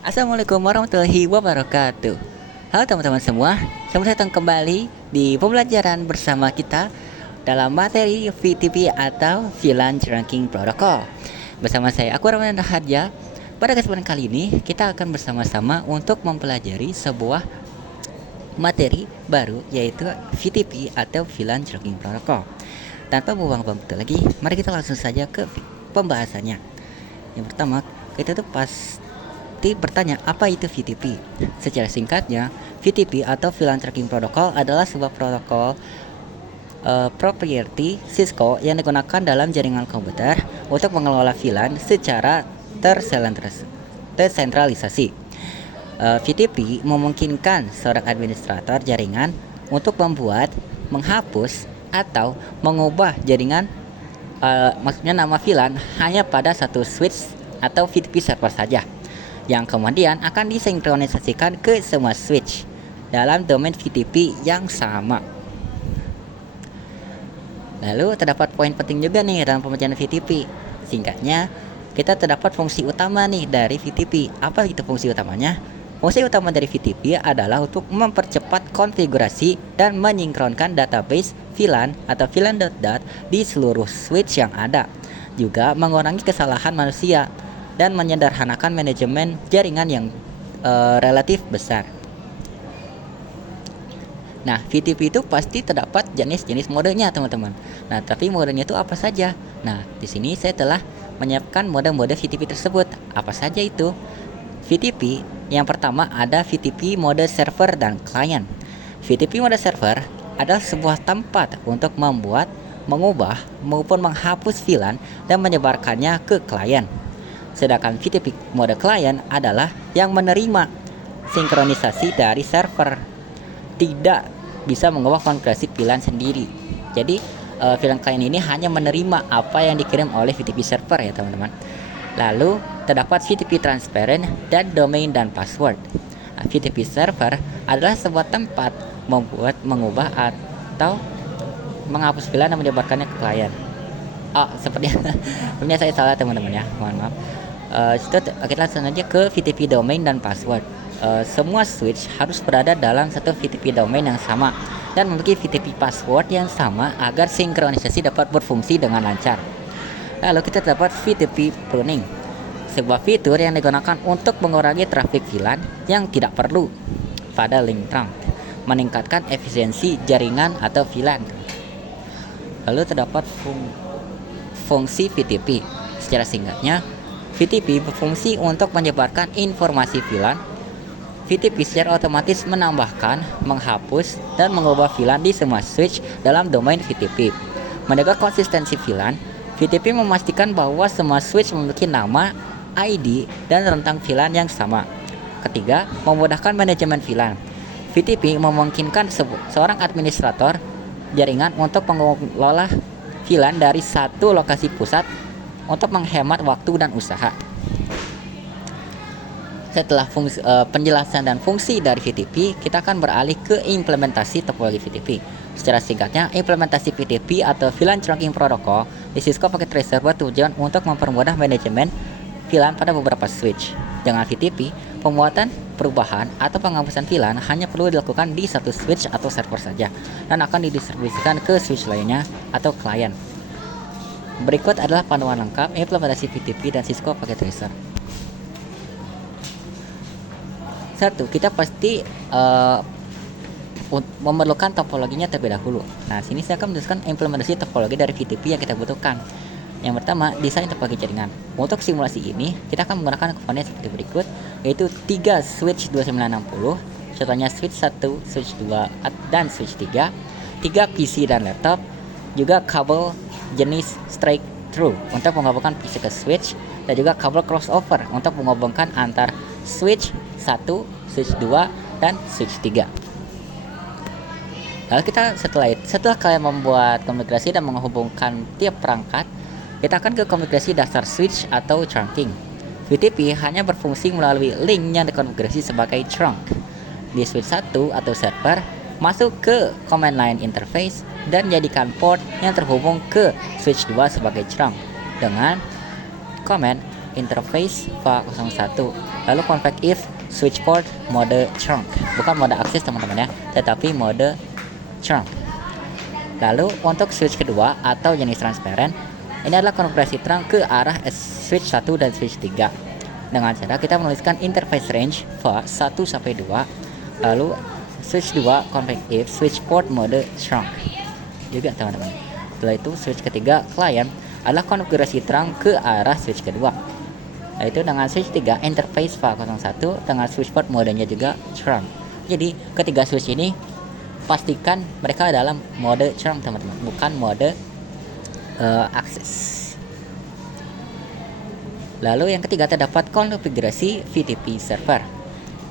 Assalamualaikum warahmatullahi wabarakatuh. Halo teman-teman semua, selamat datang kembali di pembelajaran bersama kita dalam materi VTP atau VLAN Trunking Protocol. Bersama saya, aku Ramadan Raharja. Pada kesempatan kali ini, kita akan bersama-sama untuk mempelajari sebuah materi baru, yaitu VTP atau VLAN Trunking Protocol. Tanpa membuang-buang waktu lagi, mari kita langsung saja ke pembahasannya. Yang pertama, kita tuh bertanya apa itu VTP. Secara singkatnya, VTP atau VLAN Tracking Protocol adalah sebuah protokol proprietary Cisco yang digunakan dalam jaringan komputer untuk mengelola VLAN secara tersentralisasi. VTP memungkinkan seorang administrator jaringan untuk membuat, menghapus, atau mengubah jaringan, maksudnya nama VLAN hanya pada satu switch atau VTP server saja, yang kemudian akan disinkronisasikan ke semua switch dalam domain VTP yang sama. Lalu terdapat poin penting juga nih dalam pembelajaran VTP. Singkatnya, kita terdapat fungsi utama nih dari VTP. Apa itu fungsi utamanya? Fungsi utama dari VTP adalah untuk mempercepat konfigurasi dan menyinkronkan database VLAN atau VLAN dot di seluruh switch yang ada. Juga mengurangi kesalahan manusia dan menyederhanakan manajemen jaringan yang relatif besar. Nah, VTP itu pasti terdapat jenis-jenis modenya, teman-teman. Nah, tapi modenya itu apa saja? Nah, di sini saya telah menyiapkan mode-mode VTP tersebut. Apa saja itu? VTP yang pertama ada VTP mode server dan klien. VTP mode server adalah sebuah tempat untuk membuat, mengubah, maupun menghapus VLAN dan menyebarkannya ke klien. Sedangkan VTP mode klien adalah yang menerima sinkronisasi dari server, tidak bisa mengubah konfigurasi VLAN sendiri. Jadi VLAN klien ini hanya menerima apa yang dikirim oleh VTP server ya teman-teman. Lalu terdapat VTP transparent dan domain dan password. VTP server adalah sebuah tempat membuat, mengubah, atau menghapus VLAN dan menyebarkannya ke klien. Sepertinya saya salah teman-teman ya, mohon maaf. Kita langsung aja ke VTP domain dan password. Semua switch harus berada dalam satu VTP domain yang sama dan memiliki VTP password yang sama agar sinkronisasi dapat berfungsi dengan lancar. Lalu kita dapat VTP pruning, sebuah fitur yang digunakan untuk mengurangi trafik VLAN yang tidak perlu pada link trunk, meningkatkan efisiensi jaringan atau VLAN. Lalu terdapat fungsi VTP. Secara singkatnya, VTP berfungsi untuk menyebarkan informasi VLAN. VTP secara otomatis menambahkan, menghapus, dan mengubah VLAN di semua switch dalam domain VTP. Menjaga konsistensi VLAN, VTP memastikan bahwa semua switch memiliki nama, ID, dan rentang VLAN yang sama. Ketiga, memudahkan manajemen VLAN. VTP memungkinkan seorang administrator jaringan untuk mengelola VLAN dari satu lokasi pusat untuk menghemat waktu dan usaha. Setelah penjelasan dan fungsi dari VTP, kita akan beralih ke implementasi topologi VTP. Secara singkatnya, implementasi VTP atau VLAN Trunking Protocol di Cisco Packet Tracer bertujuan untuk mempermudah manajemen VLAN pada beberapa switch. Dengan VTP, pembuatan, perubahan, atau penghapusan VLAN hanya perlu dilakukan di satu switch atau server saja dan akan didistribusikan ke switch lainnya atau klien. Berikut adalah panduan lengkap implementasi VTP dan Cisco Packet Tracer. 1. Kita pasti memerlukan topologinya terlebih dahulu. Nah, sini saya akan menjelaskan implementasi topologi dari VTP yang kita butuhkan. Yang pertama, desain topologi jaringan. Untuk simulasi ini, kita akan menggunakan komponen seperti berikut, yaitu 3 switch 2960, contohnya switch 1, switch 2, dan switch 3, 3 PC dan laptop, juga kabel jenis straight through untuk menghubungkan PC ke switch, dan juga kabel crossover untuk menghubungkan antar switch 1, switch 2, dan switch 3. Lalu kita setelah kalian membuat konfigurasi dan menghubungkan tiap perangkat, kita akan ke konfigurasi dasar switch atau trunking. VTP hanya berfungsi melalui link yang dikonfigurasi sebagai trunk. Di switch 1 atau server, masuk ke command line interface dan jadikan port yang terhubung ke switch 2 sebagai trunk dengan command interface 01. Lalu config if switch port mode trunk, bukan mode akses teman-teman ya, tetapi mode trunk. Lalu untuk switch kedua atau jenis transparent, ini adalah konfigurasi terang ke arah switch 1 dan switch 3 dengan cara kita menuliskan interface range for 1 sampai 2. Lalu switch 2 config if switch port mode trunk juga teman-teman. Setelah itu switch ketiga client adalah konfigurasi terang ke arah switch kedua, yaitu dengan switch 3 interface VA 01 dengan switch port modenya juga trunk. Jadi ketiga switch ini pastikan mereka dalam mode trunk teman-teman, bukan mode akses. Lalu yang ketiga terdapat konfigurasi VTP server.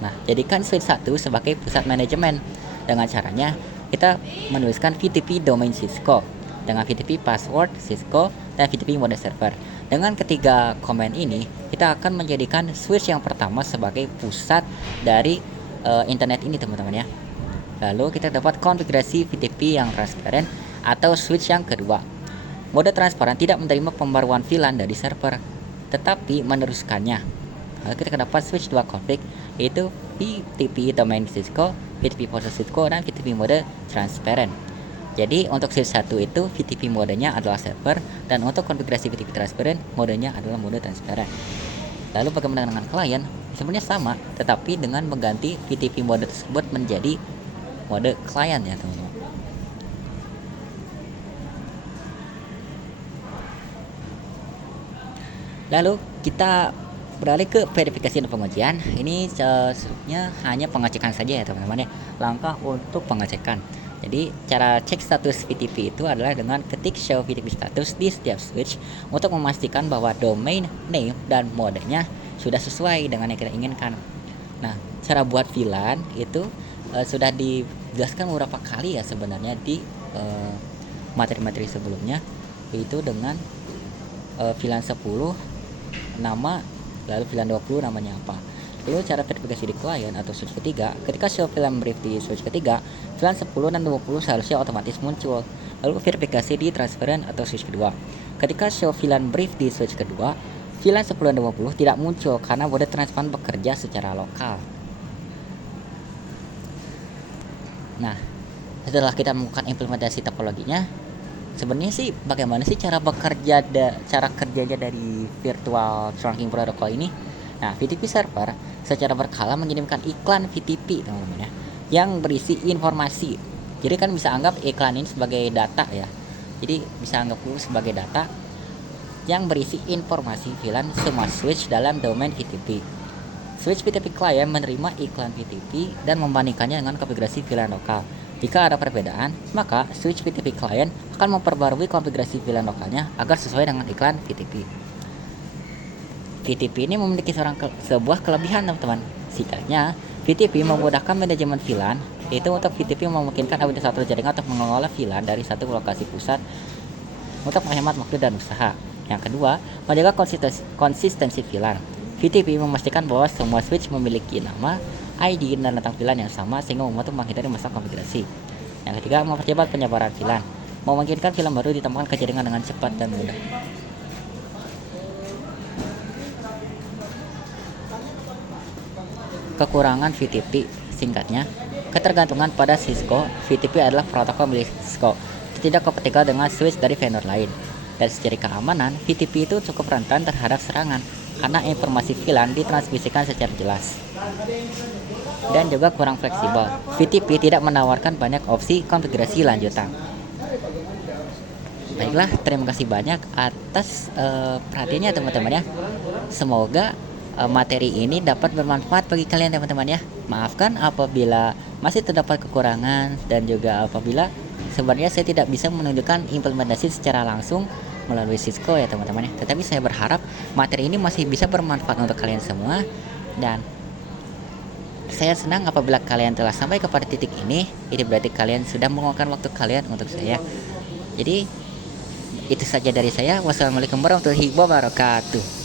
Nah, jadikan switch 1 sebagai pusat manajemen. Dengan caranya kita menuliskan VTP domain Cisco dengan VTP password Cisco dan VTP mode server. Dengan ketiga komen ini kita akan menjadikan switch yang pertama sebagai pusat dari internet ini teman-teman ya. Lalu kita dapat konfigurasi VTP yang transparent atau switch yang kedua. Mode transparan tidak menerima pembaruan VLAN dari server, tetapi meneruskannya. Lalu kita dapat switch 2 config, yaitu VTP domain Cisco, VTP port Cisco, dan VTP mode transparent. Jadi untuk switch 1 itu VTP modenya adalah server, dan untuk konfigurasi VTP transparent modenya adalah mode transparent. Lalu bagaimana dengan klien? Sebenarnya sama, tetapi dengan mengganti VTP mode tersebut menjadi mode klien ya teman-teman. Lalu kita beralih ke verifikasi dan pengujian. Ini sebenarnya hanya pengecekan saja ya teman-teman ya, langkah untuk pengecekan. Jadi cara cek status VTP itu adalah dengan ketik show VTP status di setiap switch untuk memastikan bahwa domain name dan modenya sudah sesuai dengan yang kita inginkan. Nah, cara buat VLAN itu sudah dijelaskan beberapa kali ya sebenarnya di materi-materi sebelumnya, yaitu dengan VLAN 10 nama, lalu VLAN 20 namanya apa. Lalu cara verifikasi di klien atau switch ketiga, ketika show VLAN brief di switch ketiga, VLAN 10 dan 20 seharusnya otomatis muncul. Lalu verifikasi di transparent atau switch kedua, ketika show VLAN brief di switch kedua, VLAN 10 dan 20 tidak muncul karena mode transparent bekerja secara lokal. Nah, setelah kita melakukan implementasi topologinya, sebenarnya sih bagaimana sih cara kerjanya dari virtual trunking protocol ini? Nah, VTP server secara berkala mengirimkan iklan VTP teman-teman ya, yang berisi informasi. Jadi kan bisa anggap iklan ini sebagai data ya. Jadi bisa anggap dulu sebagai data yang berisi informasi VLAN semua switch dalam domain VTP. Switch VTP client menerima iklan VTP dan membandingkannya dengan konfigurasi VLAN lokal. Jika ada perbedaan, maka switch VTP client akan memperbarui konfigurasi VLAN lokalnya agar sesuai dengan iklan VTP. VTP ini memiliki sebuah kelebihan teman-teman. Singkatnya, VTP memudahkan manajemen VLAN, yaitu untuk VTP memungkinkan administrator jaringan untuk mengelola VLAN dari satu lokasi pusat untuk menghemat waktu dan usaha. Yang kedua, menjaga konsistensi VLAN. VTP memastikan bahwa semua switch memiliki nama, ID, dan letak VLAN yang sama sehingga membantu menghindari masalah konfigurasi. Yang ketiga, mempercepat penyebaran VLAN, memungkinkan VLAN baru ditambahkan ke jaringan dengan cepat dan mudah. Kekurangan VTP, singkatnya, ketergantungan pada Cisco. VTP adalah protokol milik Cisco, tidak kompatibel dengan switch dari vendor lain. Dari segi keamanan, VTP itu cukup rentan terhadap serangan karena informasi VLAN ditransmisikan secara jelas dan juga kurang fleksibel. VTP tidak menawarkan banyak opsi konfigurasi lanjutan. Baiklah, terima kasih banyak atas perhatiannya teman-teman ya. Semoga materi ini dapat bermanfaat bagi kalian teman-teman ya. Maafkan apabila masih terdapat kekurangan dan juga apabila sebenarnya saya tidak bisa menunjukkan implementasi secara langsung melalui Cisco ya teman-teman ya. Tetapi saya berharap materi ini masih bisa bermanfaat untuk kalian semua, dan saya senang apabila kalian telah sampai kepada titik ini. Ini berarti kalian sudah meluangkan waktu kalian untuk saya. Jadi itu saja dari saya. Wassalamualaikum warahmatullahi wabarakatuh.